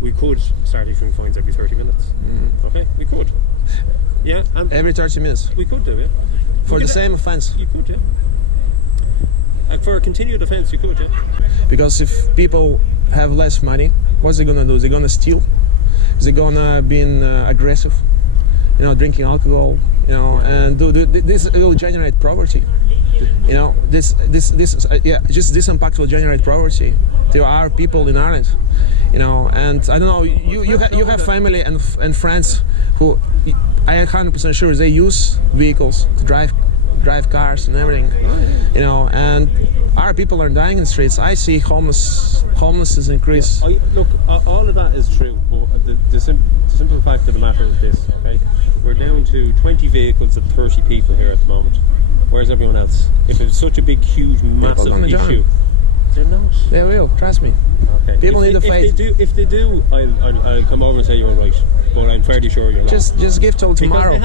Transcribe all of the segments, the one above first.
we could start issuing fines every 30 minutes. Okay, we could. Yeah, and Every 30 minutes? we could do, yeah. For the same offense? You could, yeah. For a continued offence, you could, yeah. Because if people have less money, what's they gonna do? Is they gonna steal? Is they gonna be aggressive? You know, drinking alcohol. You know, and this will generate poverty. You know, this impact will generate poverty to our people in Ireland. You know, and I don't know. You have family and friends who I am 100% sure they use vehicles to drive cars and everything. You know, and our people are dying in the streets. I see homelessness increase. Look, all of that is true, but the simple fact of the matter is this, okay? We're down to 20 vehicles and 30 people here at the moment. Where's everyone else? If it's such a big, huge, massive issue, they're not. They will, trust me. Okay. People need to fight. If they do, I'll come over and say you're right. But I'm fairly sure you're not. Just give till tomorrow. Because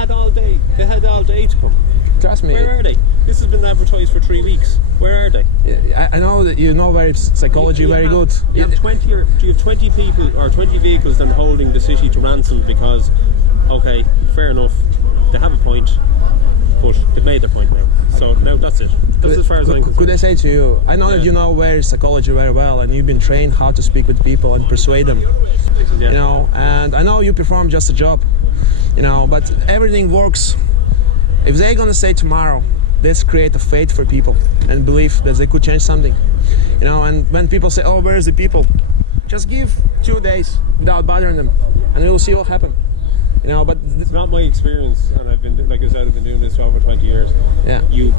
they had all day to come. Trust me. Where are they? This has been advertised for 3 weeks. Where are they? I know that you know psychology very good. You have 20 people or 20 vehicles then holding the city to ransom because, okay, fair enough, they have a point, but they've made their point now. So now that's it. That's as far as I'm concerned. Could I say to you, I know that you know psychology very well, and you've been trained how to speak with people and persuade them. Yeah. You know, and I know you perform just a job. You know, but everything works. If they're gonna say tomorrow, let's create a faith for people and believe that they could change something. You know, and when people say, "Oh, where's the people?" Just give 2 days without bothering them, and we'll see what happens. You know, but it's not my experience, and I've been, like I said, I've been doing this for over 20 years. Yeah. You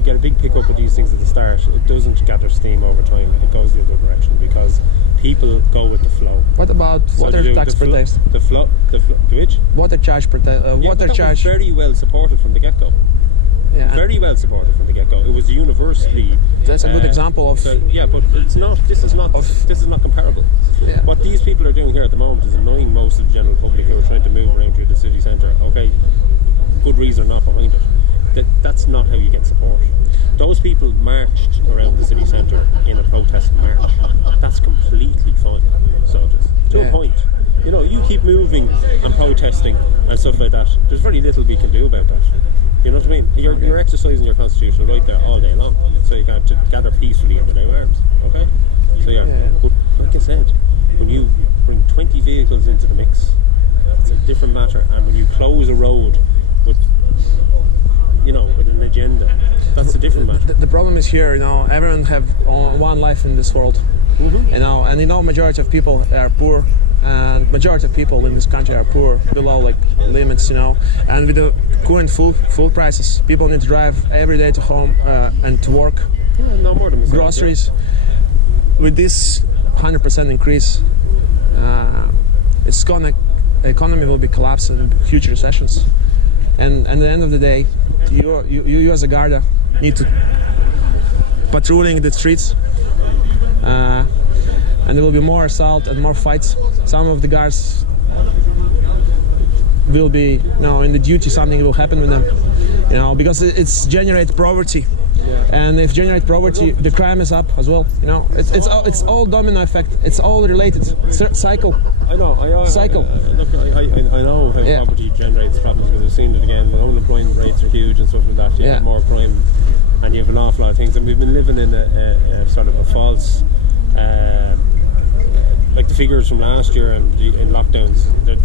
get a big pickup with these things at the start. It doesn't gather steam over time. It goes the other direction because people go with the flow. What about water tax protest? Which? Water charge protest. Water charge. Was very well supported from the get-go. Yeah. Very well supported from the get-go. It was universally. That's a good example of. Yeah, but it's not. This is not comparable. Yeah. What these people are doing here at the moment is annoying most of the general public who are trying to move around through the city centre. Okay, good reason not behind it. That's not how you get support. Those people marched around the city centre in a protest march. That's completely fine. So it is. To a point. You know, you keep moving and protesting and stuff like that. There's very little we can do about that. You know what I mean? You're exercising your constitutional right there all day long. So you got to gather peacefully and without arms. Okay? So but like I said, when you bring 20 vehicles into the mix, it's a different matter. And when you close a road with an agenda, that's a different matter. The problem is here, you know, everyone have one life in this world. You know, and majority of people are poor, and majority of people in this country are poor, below like limits, you know. And with the current food prices, people need to drive every day to home and to work. Yeah, no more than groceries. Yeah. With this 100% increase, economy will be collapsing in huge recessions. And at the end of the day, you as a Garda need to patrolling the streets, and there will be more assault and more fights. Some of the guards will be, in the duty. Something will happen with them, because it's generate poverty. Yeah. And if generate poverty, the crime is up as well. It's all domino effect. It's all related. Cycle. I know. Cycle. I know how poverty generates problems because I've seen it again. The unemployment rates are huge and stuff like that. You have more crime, and you have an awful lot of things. And we've been living in a sort of a false. Like the figures from last year and in lockdowns,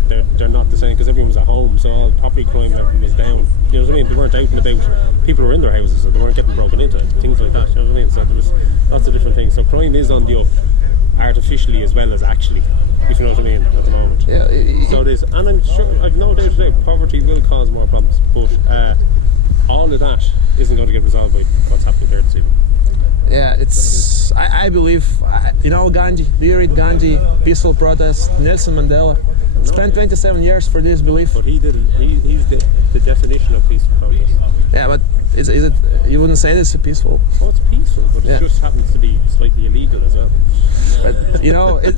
they're not the same because everyone was at home, so all property crime and everything was down. You know what I mean? They weren't out and about. People were in their houses, so they weren't getting broken into, things like that. You know what I mean? So there was lots of different things. So crime is on the up, artificially as well as actually, if you know what I mean, at the moment. Yeah. So it is, and I'm sure I've no doubt today poverty will cause more problems, but all of that isn't going to get resolved by what's happening here this evening. Yeah, I believe, Gandhi, do you read Gandhi, Peaceful Protest, Nelson Mandela? Spent 27 years for this belief. But he's the definition of peaceful protest. Yeah, but is it, you wouldn't say this is peaceful? Oh, it's peaceful, but it just happens to be slightly illegal as well. But,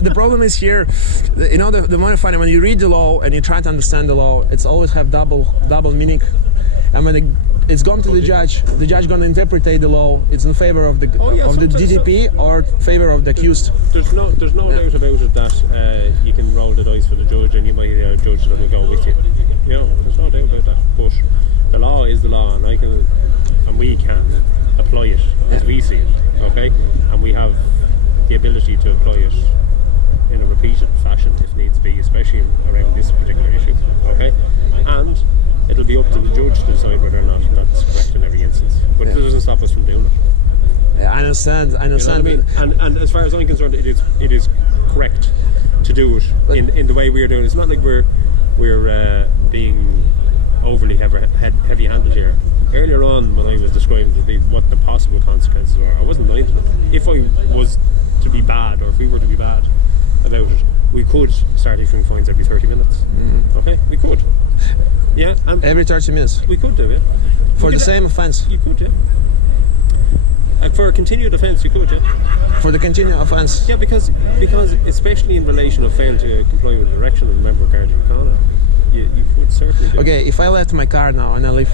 the problem is here, the more funny, when you read the law and you try to understand the law, it's always have double meaning. and when it's gone to the judge gonna interpret the law. It's in favor of the DDP or favor of the accused. There's no doubt about it that you can roll the dice for the judge, and you might get a judge that will go with you. You know, there's no doubt about that. But the law is the law, and we can apply it as we see it. Okay, and we have the ability to apply it in a repeated fashion if needs be, especially around this particular issue. Okay, and it'll be up to the judge to decide whether or not that's correct in every instance. But it doesn't stop us from doing it. Yeah, I understand. You know what I mean? And as far as I'm concerned, it is correct to do it in the way we are doing it. It's not like we're being overly heavy-handed here. Earlier on, when I was describing what the possible consequences were, I wasn't minding it. If I was to be bad, or if we were to be bad about it, we could start issuing fines every 30 minutes. Okay, we could. Yeah, and Every 30 minutes we could do, yeah. for the same offense. You could, yeah. And for a continued offence, you could, yeah. For the continued offense. Yeah, because especially in relation of failing to comply with the direction of the member of Garda, you could certainly do. Okay, if I left my car now and I leave.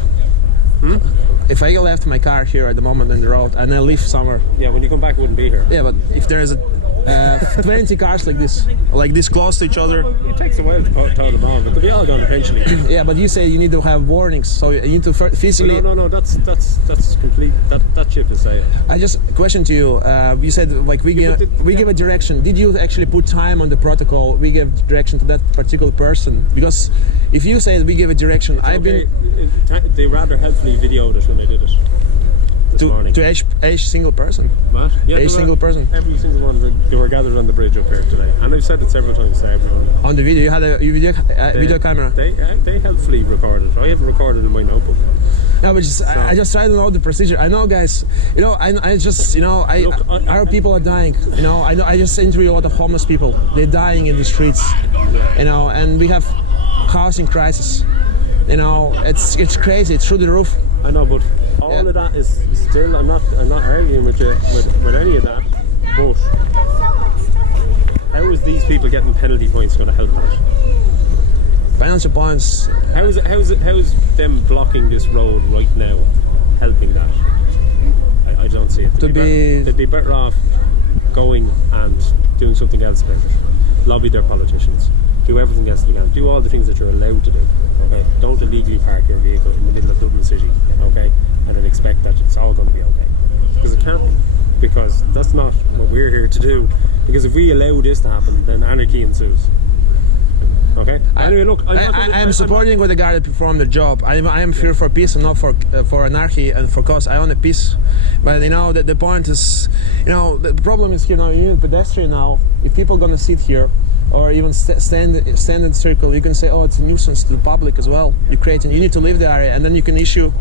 If I left my car here at the moment on the road and I leave somewhere. Yeah, when you come back, it wouldn't be here. Yeah, but if there is 20 cars like this close to each other. Well, it takes a while to tow them all, but they'll be all gone eventually. Yeah, but you say you need to have warnings, so you need to physically. No, that's complete. That chip is safe. I just question to you. You said like we give a direction. Did you actually put time on the protocol? We gave direction to that particular person, because if you say we give a direction, They rather helpfully videoed it when they did it this morning. To each single person. What? Yeah, Each single person. Every single one. They were gathered on the bridge up here today, and I've said it several times to everyone. On the video, you had a video camera. They helpfully recorded. I have it recorded in my notebook. No, but I just try to know the procedure. I know, guys. You know, our people are dying. You know, I just interview a lot of homeless people. They're dying in the streets. You know, and we have housing crisis. You know, it's crazy. It's through the roof. I know, but all of that is still. I'm not arguing with you with any of that. But how is these people getting penalty points going to help that? Financial points. How is them blocking this road right now helping that? I don't see it. They'd be better off going and doing something else about it. Lobby their politicians. Do everything else they can. Do all the things that you're allowed to do. Okay. Don't illegally park your vehicle in the middle of Dublin City. Okay. And then expect that it's all going to be okay. Because it can't be. Because that's not what we're here to do. Because if we allow this to happen, then anarchy ensues. Okay. Anyway, look, I am supporting what the Garda perform their job. I am here for peace and not for anarchy and for cause. I want a peace, but you know the point is, you know, the problem is here now. You need a pedestrian now. If people are gonna sit here or even stand in the circle, you can say, oh, it's a nuisance to the public as well. You need to leave the area, and then you can issue,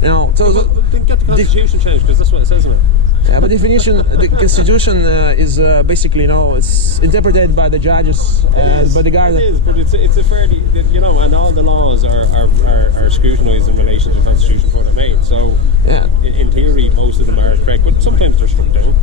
you know. So then get the constitution changed, because that's what it says in it. Yeah, but definition, the constitution is basically, you know, it's interpreted by the judges and by the Garda. It is, but it's a fairly, you know, and all the laws are scrutinised in relation to the constitution before they're made. So, yeah, in theory, most of them are correct, but sometimes they're struck down.